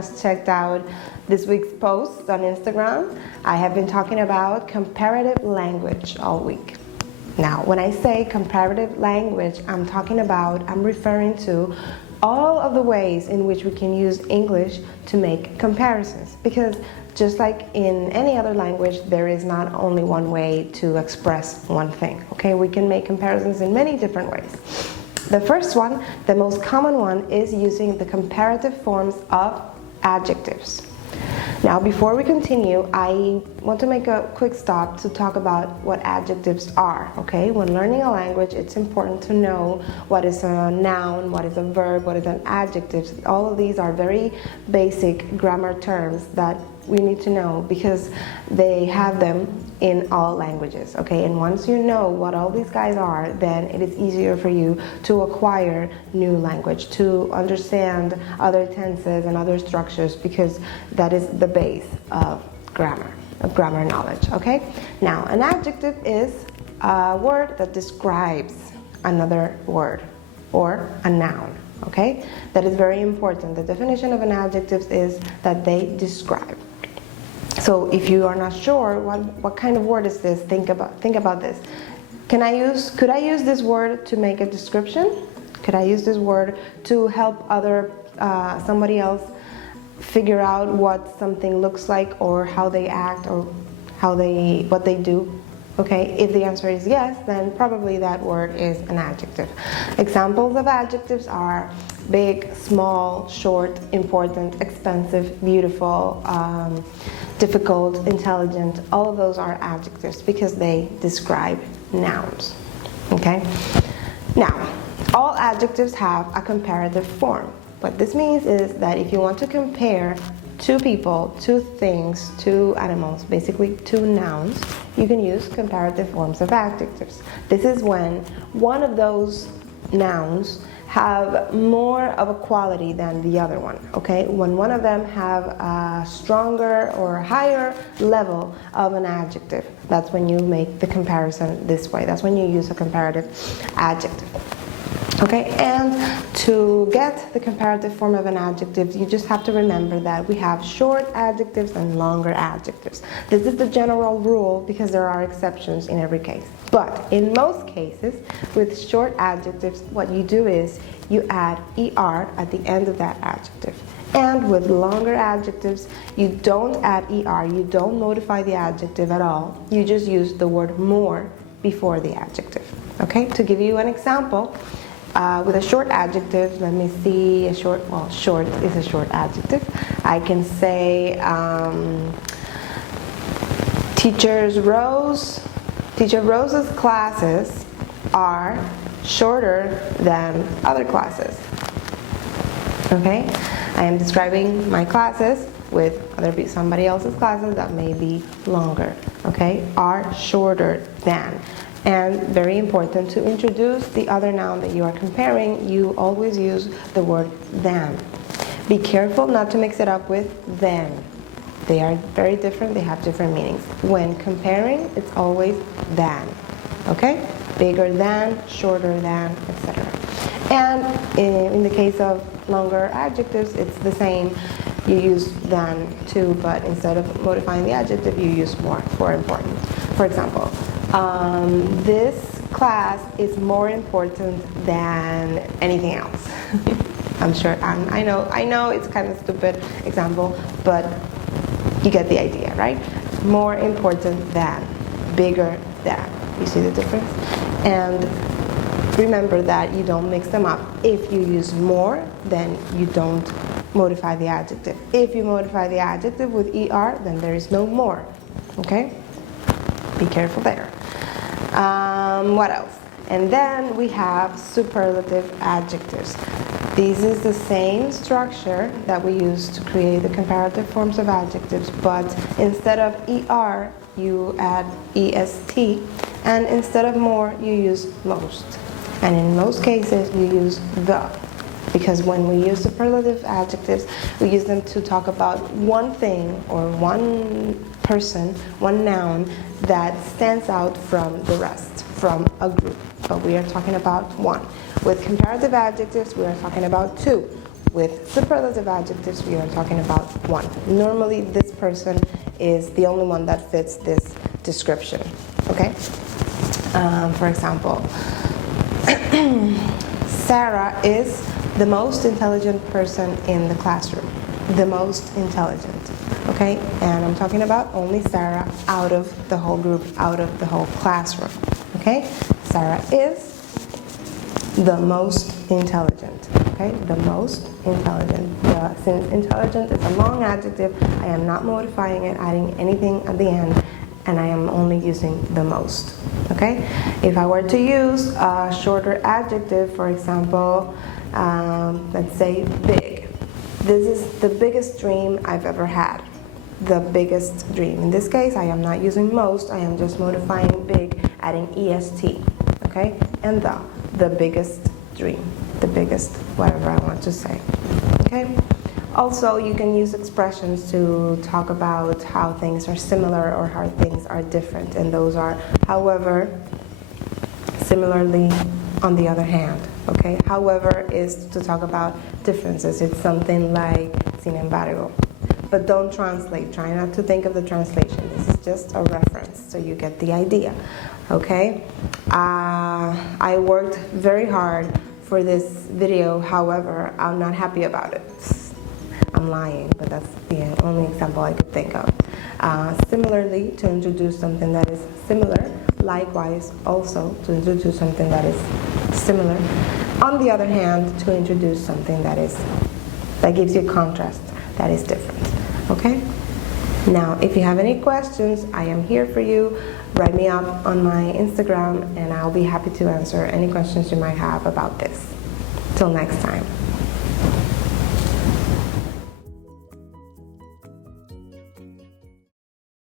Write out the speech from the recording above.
has checked out this week's post on Instagram, I have been talking about comparative language all week. Now, when I say comparative language, I'm referring to all of the ways in which we can use English to make comparisons. Because just like in any other language, there is not only one way to express one thing, okay? We can make comparisons in many different ways. The first one, the most common one, is using the comparative forms of adjectives. Now, before we continue, I want to make a quick stop to talk about what adjectives are, okay? When learning a language, it's important to know what is a noun, what is a verb, what is an adjective. All of these are very basic grammar terms that we need to know because they have them in all languages, okay? And once you know what all these guys are, then it is easier for you to acquire new language, to understand other tenses and other structures, because that is the base of grammar knowledge, okay? Now, an adjective is a word that describes another word or a noun, okay? That is very important. The definition of an adjective is that they describe. So if you are not sure what kind of word is this, think about this. Could I use this word to make a description? Could I use this word to help somebody else figure out what something looks like, or how they act, or what they do? Okay, if the answer is yes, then probably that word is an adjective. Examples of adjectives are big, small, short, important, expensive, beautiful, difficult, intelligent. All of those are adjectives because they describe nouns. Okay? Now, all adjectives have a comparative form. What this means is that if you want to compare two people, two things, two animals, basically two nouns, you can use comparative forms of adjectives. This is when one of those nouns have more of a quality than the other one, okay? When one of them have a stronger or higher level of an adjective, that's when you make the comparison this way. That's when you use a comparative adjective. Okay, and to get the comparative form of an adjective, you just have to remember that we have short adjectives and longer adjectives. This is the general rule because there are exceptions in every case. But in most cases, with short adjectives, what you do is you add ER at the end of that adjective. And with longer adjectives, you don't add ER, you don't modify the adjective at all. You just use the word more before the adjective. Okay, to give you an example, with a short adjective, let me see, short is a short adjective. I can say Teacher Rose's classes are shorter than other classes. Okay, I am describing my classes with somebody else's classes that may be longer. Okay, are shorter than. And very important, to introduce the other noun that you are comparing, you always use the word than. Be careful not to mix it up with then. They are very different, they have different meanings. When comparing, it's always than. Okay? Bigger than, shorter than, etc. And in the case of longer adjectives, it's the same. You use than too, but instead of modifying the adjective, you use more for important. For example, this class is more important than anything else. I'm sure, I know it's kind of a stupid example, but you get the idea, right? More important than, bigger than. You see the difference? And remember that you don't mix them up. If you use more, then you don't modify the adjective. If you modify the adjective with ER, then there is no more. Okay? Be careful there. What else? And then we have superlative adjectives. This is the same structure that we use to create the comparative forms of adjectives, but instead of ER, you add EST, and instead of more, you use most. And in most cases, you use the. Because when we use superlative adjectives, we use them to talk about one thing or one person, one noun that stands out from the rest, from a group. But we are talking about one. With comparative adjectives, we are talking about two. with superlative adjectives, we are talking about one. Normally, this person is the only one that fits this description, okay? For example, Sarah is the most intelligent person in the classroom. The most intelligent, okay? And I'm talking about only Sarah out of the whole group, out of the whole classroom, okay? Sarah is the most intelligent, okay? The most intelligent. Since intelligent is a long adjective, I am not modifying it, adding anything at the end, and I am only using the most, okay? If I were to use a shorter adjective, for example, let's say big. This is the biggest dream I've ever had. The biggest dream. In this case, I am not using most, I am just modifying big, adding est, okay? And the biggest dream, the biggest, whatever I want to say, okay? Also, you can use expressions to talk about how things are similar or how things are different, and those are, however, similarly, on the other hand, okay? However is to talk about differences. It's something like sin embargo. But don't translate. Try not to think of the translation. This is just a reference, so you get the idea, okay? I worked very hard for this video, however, I'm not happy about it. I'm lying, but that's the only example I could think of. Similarly, to introduce something that is similar, likewise, also to introduce something that is similar. On the other hand, to introduce something that gives you contrast, that is different, okay? Now, if you have any questions, I am here for you. Write me up on my Instagram, and I'll be happy to answer any questions you might have about this. Till next time.